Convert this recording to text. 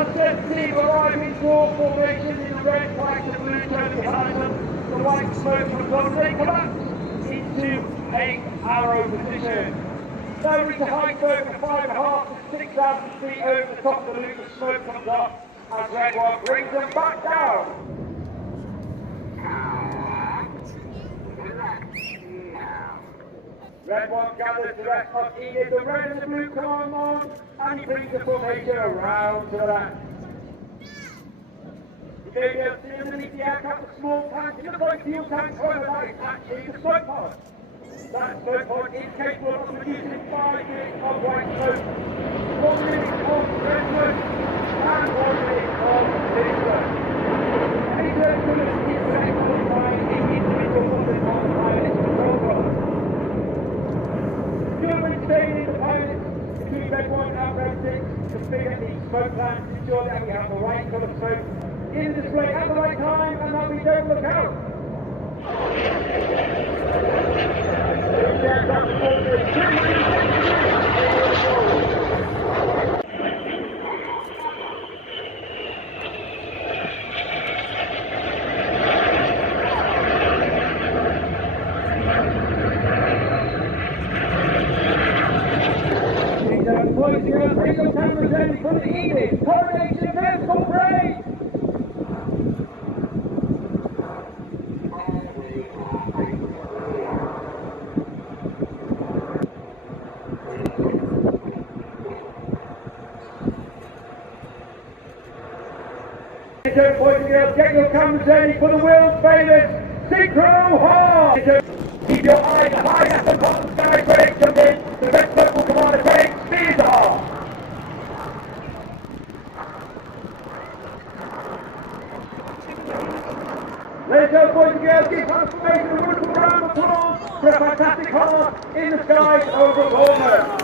Sunset team arriving for formation in the red flag and blue tone behind them. The white smoke from them, they collapse into a arrow position. Now reach a height over 5.5 to 6,000 feet over the top of the loop. The smoke comes up as Red One brings them back down. Red One gathers the rest of Enid. The red and the blue come on, and he brings the formation around to the left. You may be able to see underneath the aircraft a small tank. It looks like fuel tank, however that is actually the smoke pod. That smoke pod is capable of producing 5 minutes of white smoke, 1 minute of red smoke, and 1 minute of pink smoke. Any turbulence is connected by the individual buttons on the pilot's control pod. German staying in the pilots between Red 1 and Red 6 to figure the smoke plans to ensure that we have the right colour smoke in the display at the right time and that we don't look out. Single cameras in for the evening. Coronation Festival Parade! Boys and girls, get your cameras ready for the world famous Synchro Horn! Keep your eyes high at the top of the sky when it comes in. The red smoke will come on at great speed off. Let's go, boys and girls, give us a wonderful round of applause for a fantastic horn in the skies over Bournemouth.